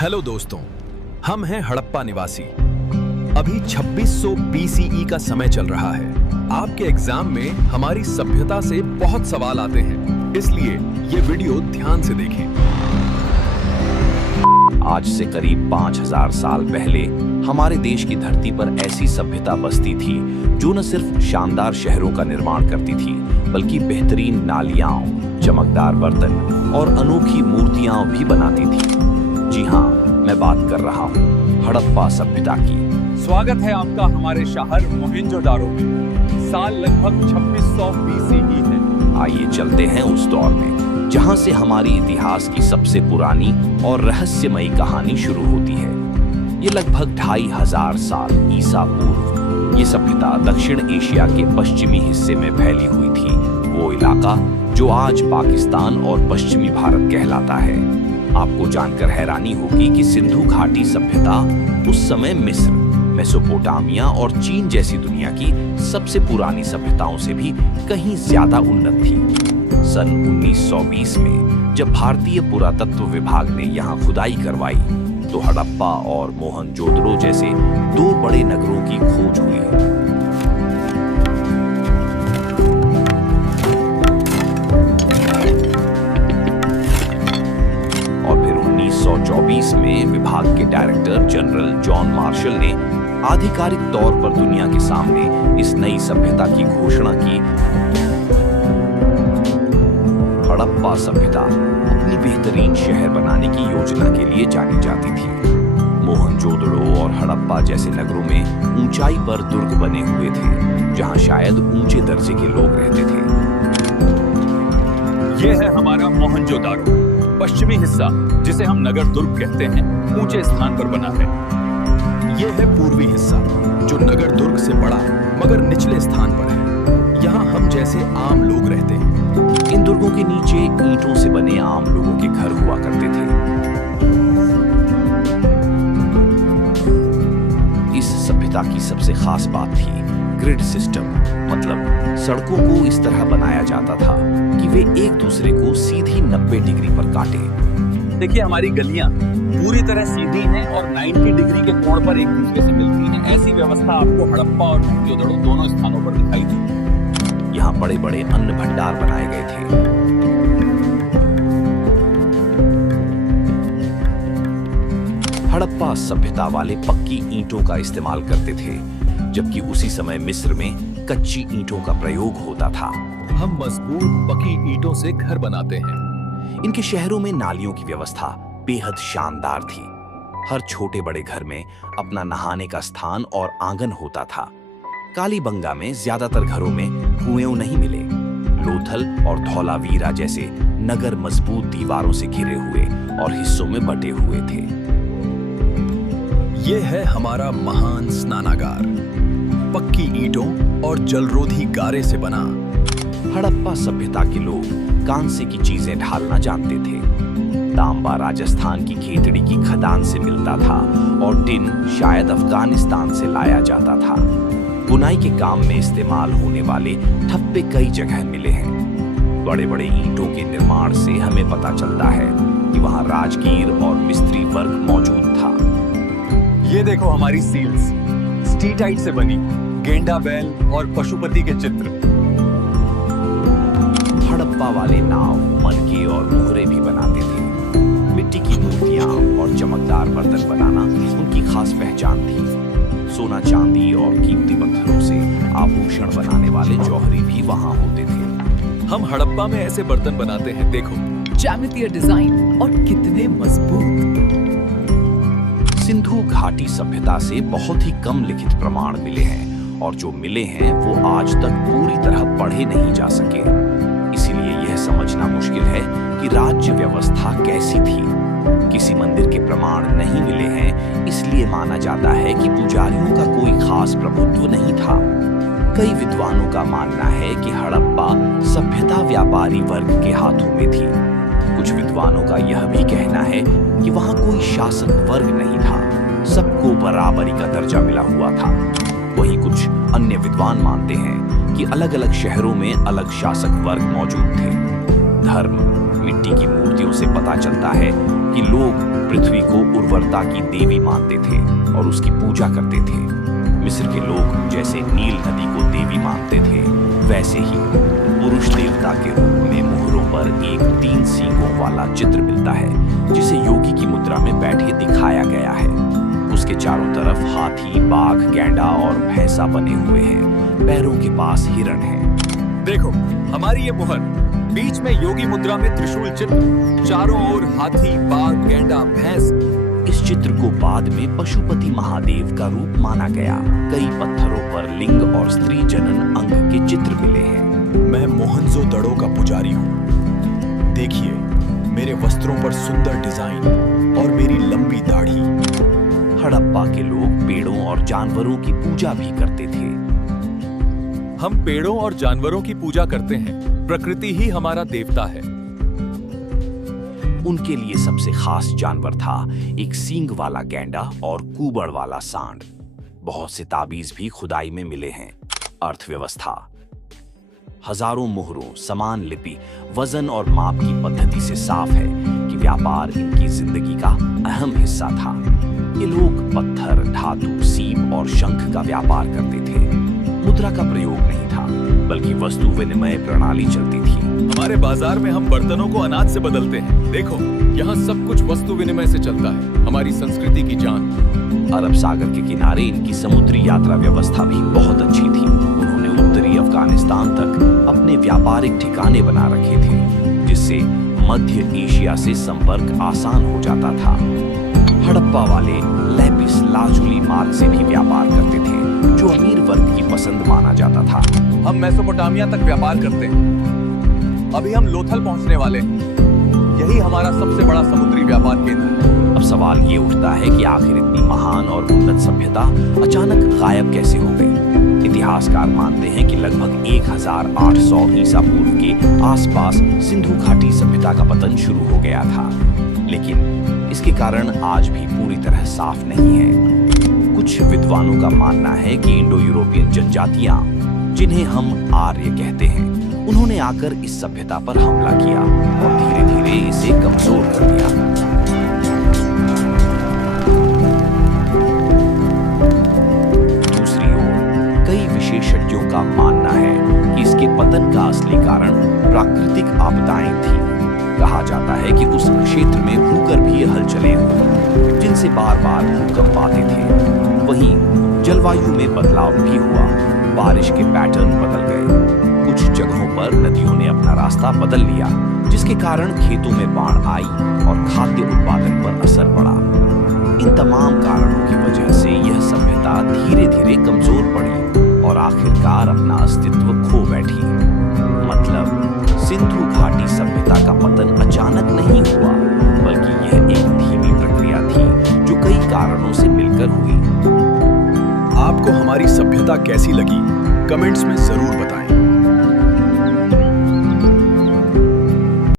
Hello दोस्तों, हम हैं हड़प्पा निवासी। अभी 2600 BCE का समय चल रहा है। आपके एग्जाम में हमारी सभ्यता से बहुत सवाल आते हैं, इसलिए ये वीडियो ध्यान से देखें। आज से करीब 5000 साल पहले हमारे देश की धरती पर ऐसी सभ्यता बसती थी जो न सिर्फ शानदार शहरों का निर्माण करती थी, बल्कि बेहतरीन नालियां, चमकदार बर्तन और अनोखी मूर्तियां भी बनाती थी। जी हाँ, मैं बात कर रहा हूँ हड़प्पा सभ्यता की। स्वागत है आपका हमारे शहर मोहेंजोदारो में। साल लगभग 2600 BCE है। आइए चलते हैं उस दौर में जहाँ से हमारी इतिहास की सबसे पुरानी और रहस्यमयी कहानी शुरू होती है। ये लगभग 2500 साल ईसा पूर्व ये सभ्यता दक्षिण एशिया के पश्चिमी हिस्से में फैली हुई थी, वो इलाका जो आज पाकिस्तान और पश्चिमी भारत कहलाता है। आपको जानकर हैरानी होगी कि सिंधु घाटी सभ्यता उस समय मिस्र, मेसोपोटामिया और चीन जैसी दुनिया की सबसे पुरानी सभ्यताओं से भी कहीं ज्यादा उन्नत थी। सन 1920 में जब भारतीय पुरातत्व विभाग ने यहाँ खुदाई करवाई तो हड़प्पा और मोहनजोदड़ो जैसे दो बड़े नगरों की खोज हुई। और फिर 1924 में विभाग के डायरेक्टर जनरल जॉन मार्शल ने आधिकारिक तौर पर दुनिया के सामने इस नई सभ्यता की घोषणा की। हड़प्पा सभ्यता अपनी बेहतरीन शहर बनाने की योजना के लिए जानी जाती थी। मोहनजोदड़ो और हड़प्पा जैसे नगरों में ऊंचाई पर दुर्ग बने हुए थे, जहां शायद ऊंचे दर्जे के लोग रहते थे। यह है हमारा मोहनजोदारो, पश्चिमी हिस्सा जिसे हम नगर दुर्ग कहते हैं, ऊंचे स्थान पर बना है। यह है पूर्वी हिस्सा जो नगर दुर्ग से बड़ा मगर निचले स्थान पर है। यहाँ हम जैसे आम लोग रहते हैं। इन दुर्गों के नीचे ईंटों से बने आम लोगों के घर हुआ करते थे। इस सभ्यता की सबसे खास बात थी ग्रिड सिस्टम, मतलब सड़कों को इस तरह बनाया जाता था कि वे एक दूसरे को सीधी 90 डिग्री पर काटे। देखिए, हमारी गलियां पूरी तरह सीधी हैं और 90 डिग्री के कोण पर एक दूसरे से मिलती हैं। ऐसी व्यवस्था आपको हड़प्पा और मोहनजोदड़ो दोनों स्थानों पर दिखाई दी। यहाँ बड़े बड़े अन्न भंडार बनाए गए थे। हड़प्पा सभ्यता वाले पक्की ईंटों का इस्तेमाल करते थे, जबकि उसी समय मिस्र में कच्ची ईंटों का प्रयोग होता था। हम मजबूत पक्की ईंटों से घर बनाते हैं। इनके शहरों में नालियों की व्यवस्था बेहद शानदार थी। हर छोटे बड़े घर में अपना नहाने का स्थान और आंगन होता था। कालीबंगा में ज्यादातर घरों में कुएं नहीं मिले। लोथल और धौलावीरा जैसे नगर मजबूत दीवारों से घिरे हुए और हिस्सों में बटे हुए थे। ये है हमारा महान स्नानागार, पक्की ईंटों और जलरोधी गारे से बना। हड़प्पा सभ्यता के लोग कांसे की चीजें ढालना जानते थे। तांबा राजस्थान की खेतड़ी की खदान से मिलता था और टिन शायद अफगानिस्तान से लाया जाता था। बुनाई के काम में इस्तेमाल होने वाले ठप्पे कई जगह मिले हैं। बड़े बड़े ईंटों के निर्माण से हमें पता चलता है कि वहां राजगीर और मिस्त्री वर्ग मौजूद था। ये देखो हमारी सील्स, स्टीटाइट से बनी, गेंडा बैल और पशुपति के चित्र। हड़प्पा वाले नाव, मनके और मोहरे भी बनाते थे। मिट्टी की मूर्तियां और चमकदार बर्तन बनाना उनकी खास पहचान थी। सोना, चांदी और कीमती पत्थरों से आभूषण बनाने वाले जौहरी भी वहां होते थे। हम हड़प्पा में ऐसे बर्तन बनाते हैं, देखो, ज्यामितीय डिजाइन और कितने मजबूत। सिंधु घाटी सभ्यता से बहुत ही कम लिखित प्रमाण मिले हैं और जो मिले हैं वो आज तक पूरी तरह पढ़े नहीं जा सके। इसीलिए यह समझना मुश्किल है कि राज्य व्यवस्था कैसी थी। किसी मंदिर के प्रमाण नहीं मिले हैं, इसलिए माना जाता है कि पुजारियों का कोई खास प्रभुत्व नहीं था। कई विद्वानों का मानना है कि हड़प्पा सभ्यता व्यापारी वर्ग के हाथों में थी। कुछ विद्वानों का यह भी कहना है कि वहां कोई शासक वर्ग नहीं था, सबको बराबरी का दर्जा मिला हुआ था। वहीं कुछ अन्य विद्वान मानते हैं कि अलग अलग शहरों में अलग शासक वर्ग मौजूद थे। धर्म, मिट्टी की मूर्तियों से पता चलता है कि लोग पृथ्वी को उर्वरता की देवी मानते थे और उसकी पूजा करते थे। मिस्र के लोग जैसे नील नदी को देवी मानते थे, वैसे ही पुरुष देवता के रूप में मोहरों पर एक 3 सींगों वाला चित्र मिलता है, जिसे योगी की मुद्रा में बैठे दिखाया गया है। उसके चारों तरफ हाथी, बाघ, गैंडा और भैंसा बने हुए हैं। पैरों के पास हिरण है। देखो, हमारी ये मोहर, बीच में योगी मुद्रा में त्रिशूल चित्र, चारों ओर हाथी, बाघ, गैंडा, भैंस। इस चित्र को बाद में पशुपति महादेव का रूप माना गया। कई पत्थरों पर लिंग और स्त्री जनन अंग के चित्र मिले हैं। मैं मोहनजोदड़ो का पुजारी हूँ। देखिए, मेरे वस्त्रों पर सुंदर डिजाइन और मेरी लंबी दाढ़ी। हड़प्पा के लोग पेड़ों और जानवरों की पूजा भी करते थे। हम पेड़ों और जानवरों की पूजा करते हैं। प्रकृति ही हमारा देवता है। उनके लिए सबसे खास जानवर था एक सींग वाला गैंडा और कुबड़ वाला सांड। बहुत से ताबीज भी खुदाई में मिले हैं। अर्थव्यवस्था, हजारों मोहरों, समान लिपि, वजन और माप की पद्धति से साफ है कि व्यापार इनकी जिंदगी का अहम हिस्सा था। ये लोग पत्थर, धातु, सीप और शंख का व्यापार करते थे। मुद्रा का प्रयोग नहीं था, बल्कि वस्तु विनिमय प्रणाली चलती थी। हमारे बाजार में हम बर्तनों को अनाज से बदलते हैं। देखो, यहाँ सब कुछ वस्तु विनिमय से चलता है। हमारी संस्कृति की जान। अरब सागर के किनारे इनकी समुद्री यात्रा व्यवस्था भी बहुत अच्छी थी। उन्होंने उत्तरी अफगानिस्तान तक अपने व्यापारिक ठिकाने बना रखे थे, जिससे मध्य एशिया से संपर्क आसान हो जाता था। हड़प्पा वाले लेपिस लाजुली मार्ग से भी व्यापार करते थे, जो अमीर वर्ग की पसंद माना जाता था। हम मेसोपोटामिया तक व्यापार करते हैं। अभी हम लोथल पहुंचने वाले हैं। यही हमारा सबसे बड़ा समुद्री व्यापार केंद्र है। अब सवाल ये उठता है कि आखिर इतनी महान और उन्नत सभ्यता अचानक गायब कैसे हो गई। इतिहासकार मानते हैं कि लगभग 1800 ईसा पूर्व के आसपास सिंधु घाटी सभ्यता का पतन शुरू हो गया था, लेकिन इसके कारण आज भी पूरी तरह साफ नहीं है। कुछ विद्वानों का मानना है कि इंडो यूरोपियन जनजातियां, जिन्हें हम आर्य कहते हैं, उन्होंने आकर इस सभ्यता पर हमला किया और धीरे धीरे इसे कमजोर कर दिया। दूसरी ओर कई विशेषज्ञों का मानना है कि इसके पतन का असली कारण प्राकृतिक आपदाएं थी। कहा जाता है कि उस क्षेत्र में भूगर्भीय हलचलें हुई, जिनसे बार बार भूकंप आते थे। वहीं जलवायु में बदलाव भी हुआ, बारिश के पैटर्न बदल गए। कुछ जगहों पर नदियों ने अपना रास्ता बदल लिया, जिसके कारण खेतों में बाढ़ आई और खाद्य उत्पादन पर असर पड़ा। इन तमाम कारणों की वजह से यह सभ्यता धीरे धीरे कमजोर पड़ी और आखिरकार अपना अस्तित्व खो बैठी। मतलब, सिंधु घाटी सभ्यता का पतन अचानक नहीं हुआ, बल्कि यह एक धीमी प्रक्रिया थी जो कई कारणों से मिलकर हुई। आपको हमारी सभ्यता कैसी लगी? कमेंट्स में जरूर बताएं।